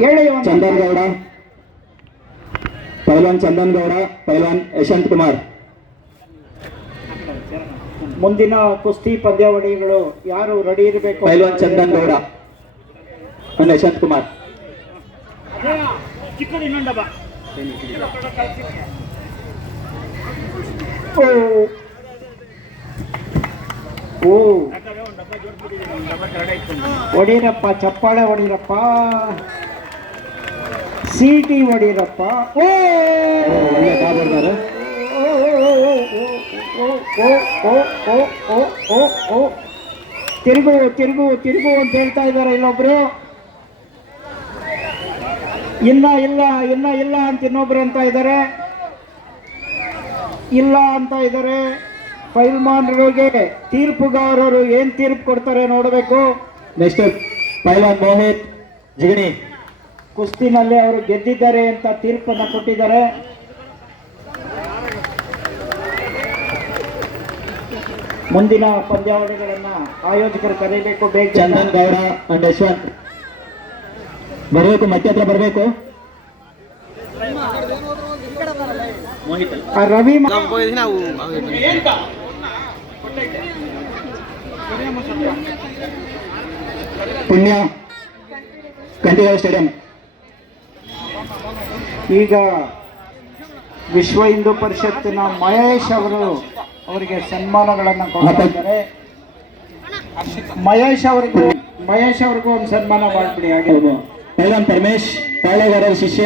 ಹೇಳಿ. ಚಂದನ್ ಗೌಡ, ಪೈಲ್ವಾನ್ ಚಂದನ್ ಗೌಡ, ಪೈಲ್ವಾನ್ ಯಶವಂತ್ ಕುಮಾರ್. ಮುಂದಿನ ಕುಸ್ತಿ ಪಂದ್ಯಾವಳಿಗಳು ಯಾರು ರೆಡಿ ಇರಬೇಕು? ಪೈಲ್ವಾನ್ ಚಂದನ್ ಗೌಡ ಅಂಡ್ ಯಶವಂತ್ ಕುಮಾರ್. ಓ ಹೊಡೀರಪ್ಪ, ಚಪ್ಪಾಳೆ ಹೊಡೀರಪ್ಪ, ಸಿಟಿ ಹೊಡೀರಪ್ಪ. ಒಳ್ಳೆ ಕಾಪಾಡ್ತಾರೆ. ತಿರುಗು ತಿರುಗು ತಿರುಗು ಅಂತ ಹೇಳ್ತಾ ಇದ್ದಾರೆ ಇಲ್ಲೊಬ್ರು. ಇಲ್ಲ ಇಲ್ಲ ಇಲ್ಲ ಇಲ್ಲ ಅಂತ ಇನ್ನೊಬ್ರು ಅಂತ ಇದ್ದಾರೆ. ಇಲ್ಲ ಅಂತ ಇದ್ದಾರೆ. ಪೈಲ್ವಾನರಿಗೆ ತೀರ್ಪುಗಾರರು ಏನ್ ತೀರ್ಪು ಕೊಡ್ತಾರೆ ನೋಡಬೇಕು. ನೆಕ್ಸ್ಟ್ ಪೈಲ್ವಾನ್ ಮೋಹಿತ್ ಜಿಗಣಿ. ಕುಸ್ತಿನಲ್ಲಿ ಅವರು ಗೆದ್ದಿದ್ದಾರೆ ಅಂತ ತೀರ್ಪನ್ನು ಕೊಟ್ಟಿದ್ದಾರೆ. ಮುಂದಿನ ಪಂದ್ಯಾವಳಿಗಳನ್ನ ಆಯೋಜಕರು ಕರೀಬೇಕು ಬೇಗ. ಚಂದನ್ ಗೌಡ ಅಂಡ್ ಯಶವಂತ್ ಬರಬೇಕು, ಮತ್ತೆ ಹತ್ರ ಬರಬೇಕು. ರವಿ ಪುಣ್ಯ ಕಂಠೀರವ ಸ್ಟೇಡಿಯಂ. ಈಗ ವಿಶ್ವ ಹಿಂದೂ ಪರಿಷತ್ತಿನ ಮಹೇಶ್ ಅವರು ಅವರಿಗೆ ಸನ್ಮಾನಗಳನ್ನು ಕೊಡ್ತಾ ಇದ್ದಾರೆ. ಮಹೇಶ್ ಅವ್ರಿಗೂ ಒಂದು ಸನ್ಮಾನ ಮಾಡಿಬಿಡಿ. ಹಾಗೆ ಪೈಲ್ವಾನ್ ಪರಮೇಶ್ ಪಾಳೆಗಾರರ ಶಿಷ್ಯ.